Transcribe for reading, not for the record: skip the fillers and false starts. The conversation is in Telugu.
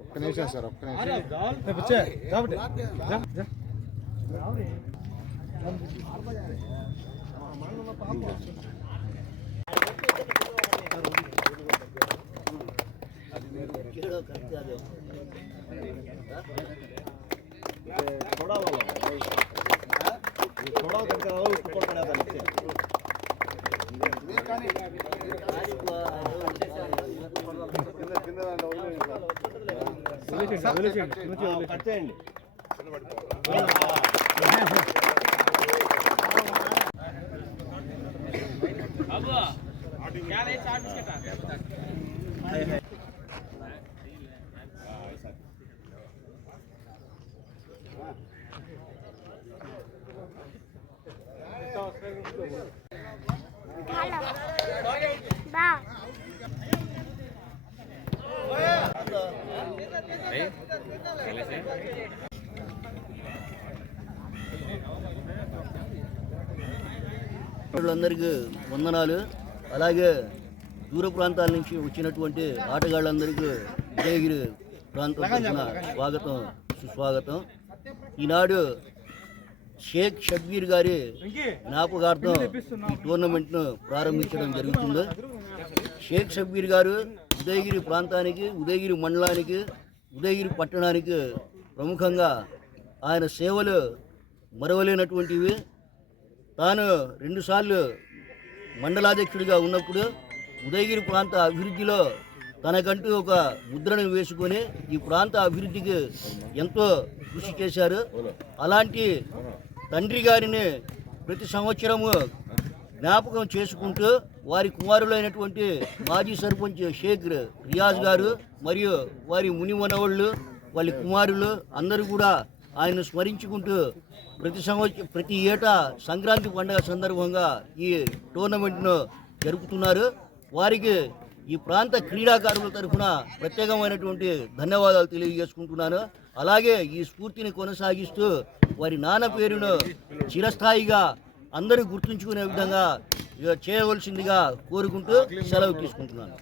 ఒక్క నిమిషం సార్, ఒక్క నిమిషం. కట్టేయండి. అందరికీ వందనాలు. అలాగే దూర ప్రాంతాల నుంచి వచ్చినటువంటి ఆటగాళ్ళందరికీ ఉదయగిరి ప్రాంతం తరఫున స్వాగతం సుస్వాగతం. ఈనాడు షేక్ షబ్బీర్ గారి జ్ఞాపకార్థం ఈ టోర్నమెంట్ను ప్రారంభించడం జరుగుతుంది. షేక్ షబ్బీర్ గారు ఉదయగిరి ప్రాంతానికి, ఉదయగిరి మండలానికి, ఉదయగిరి పట్టణానికి ప్రముఖంగా ఆయన సేవలు మరవలేనటువంటివి. తాను 2 సార్లు మండలాధ్యక్షుడిగా ఉన్నప్పుడు ఉదయగిరి ప్రాంత అభివృద్ధిలో తనకంటూ ఒక ముద్రను వేసుకొని ఈ ప్రాంత అభివృద్ధికి ఎంతో కృషి చేశారు. అలాంటి తండ్రి గారిని ప్రతి సంవత్సరము జ్ఞాపకం చేసుకుంటూ వారి కుమారులైనటువంటి మాజీ సర్పంచ్ షేక్ రియాజ్ గారు మరియు వారి మునిమనవళ్ళు, వాళ్ళ కుమారులు అందరూ కూడా ఆయన స్మరించుకుంటూ ప్రతి ఏటా సంక్రాంతి పండుగ సందర్భంగా ఈ టోర్నమెంట్ను జరుపుతున్నారు. వారికి ఈ ప్రాంత క్రీడాకారుల తరఫున ప్రత్యేకమైనటువంటి ధన్యవాదాలు తెలియజేసుకుంటున్నాను. అలాగే ఈ స్ఫూర్తిని కొనసాగిస్తూ వారి నాన్న పేరును చిరస్థాయిగా అందరూ గుర్తుంచుకునే విధంగా చేయవలసిందిగా కోరుకుంటూ సెలవు తీసుకుంటున్నాను.